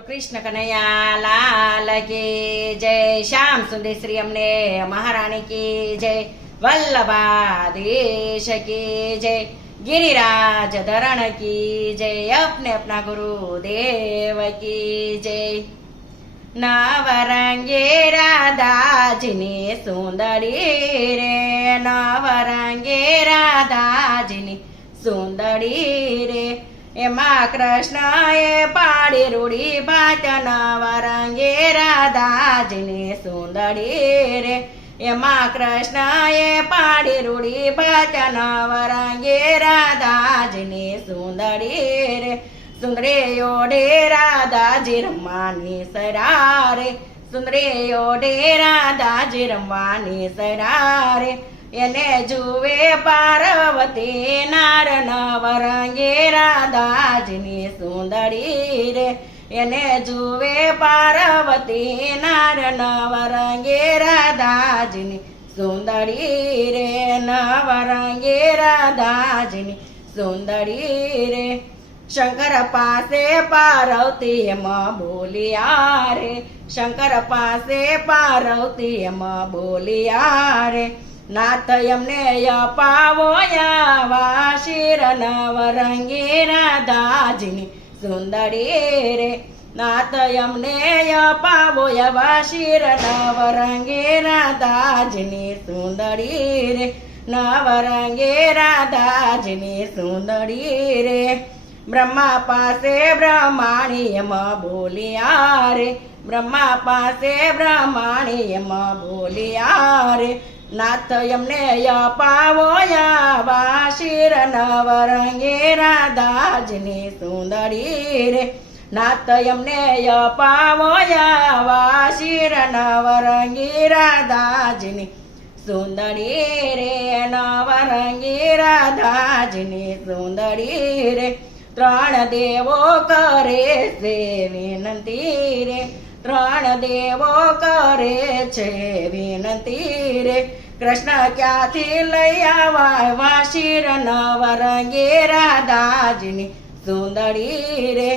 બોલો કૃષ્ણ કનૈયા લાલ કી જય શ્યામ સુંદેશ્રી અમને મહારાણી કી જય વલ્લભા દેશ કી જય ગિરિરાજ ધરણ કી જય અપને અપના ગુરુ દેવ કી જય નવરંગે રાધાજીની સુંદરી રે, નવરંગે રાધાજીની સુંદરી રે. એમાં કૃષ્ણએ પાડી રૂડી ભાચન વરંગે રાધાજીને સુંદરી રે. એમાં કૃષ્ણએ પાડી રૂડી ભાચન વરંગે રાધાજીને સુંદરી રે. સુંદરેયો ડે રાધાજી રમવાની સરારે સુંદરેયો ડે રાધાજી રમવાની સરારે એને જુએ પાર્વતી નાર નવરંગે રાધાજની સુંદરી રે. એને જુએ પાર્વતી નાર નવરંગે રાધાજની સુંદરી રે. નવરંગે રાધાજની સુંદરી રે. શંકર પાસે પાર્વતી એમાં બોલિયા રે. શંકર પાસે પાર્વતી એમાં બોલિયા રે. નાથ એમને અપાવો યાવા શિર નવરંગી રાધાજીની સુંદરી રે. નાથ એમને અપાવો યવા શિર નવરંગી રાધાજીની સુંદરી રે. નવરંગે રાધાજીની સુંદરી રે. બ્રહ્મા પાસે બ્રહ્માણીયમાં બોલ્યા રે. બ્રહ્મા પાસે બ્રહ્માણીયમાં બોલ્યા રે. નાથ એમને અપાવો વાશિર શિર નવરંગે રાધાજની સુંદરી રે નાથ એમને અપાવો વાશિર શિર નવરંગી રાધાજની સુંદરી રે નવરંગી રાધાજની સુંદરી રે ત્રણ દેવો કરે છે વિનંતી રે ત્રણ દેવો કરે છે વિનંતી રે કૃષ્ણ ક્યાંથી લઈ આવા વાશીર નવરંગે રાધાજીની સુંદરી રે.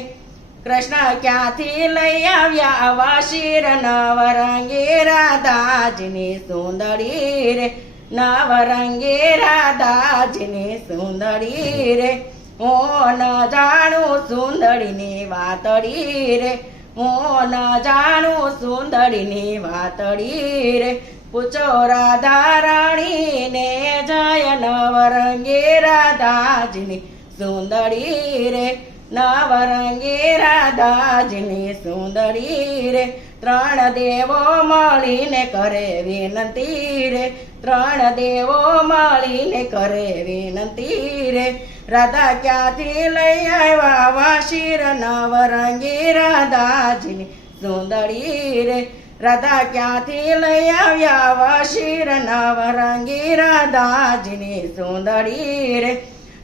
કૃષ્ણ ક્યાંથી લઈ આવ્યા વાશીર નવરંગે રાધાજીની સુંદરી રે. નવરંગે રાધાજીની સુંદરી રે. હું ન જાણું સુંદરીની વાતડી રે. હું ન જાણું સુંદરીની વાતડી રે. પૂછો રાધા રાણીને જય નવરંગે રાધાજીની સુંદરી રે નવરંગે રાધાજીની સુંદરી રે ત્રણ દેવો મળીને કરે વિનંતી રે ત્રણ દેવો મળીને કરે વિનંતી રે રાધા ક્યાંથી લઈ આવ્યા વાશીર નવરંગી રાધાજીની સુંદરી રે રાધા ક્યાંથી લઈ આવ્યા? વાશીર નવરંગી રાધાજીની સુંદરી રે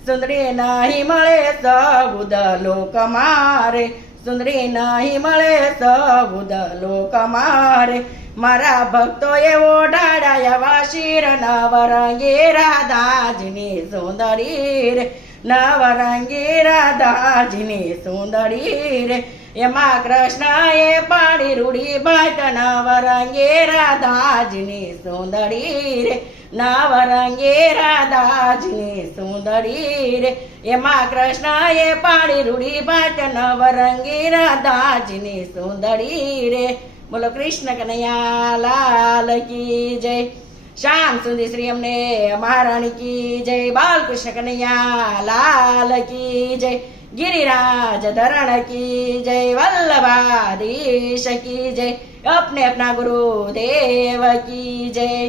સુંદરી નહીં મળે સબુદ લોક મારે. સુંદરી નહીં મળે સબુદ લોક મારે. મારા ભક્તો એવો ડાળાયા વાશીર નવરંગી રાધાજીની સુંદરી રે નવરંગી રાધાજીની સુંદરી રે એમાં કૃષ્ણએ પાડી રૂડી ભાત નવરંગે રાધાજની સુંદરી રે. નવરંગે રાધાજની સુંદરી રે. એમાં કૃષ્ણએ પાડી રૂડી ભાત નવરંગી રાધાજની સુંદરી રે. બોલો કૃષ્ણ કનૈયા લાલ કી જય. શ્યામ સુધી શ્રી અમને મહારાણી કી જય. બાલકૃષ્ણ કનૈયા લાલ કી જય. गिरिराज धरण की जय वल्लभाधीश की जय अपने अपना गुरु देव की जय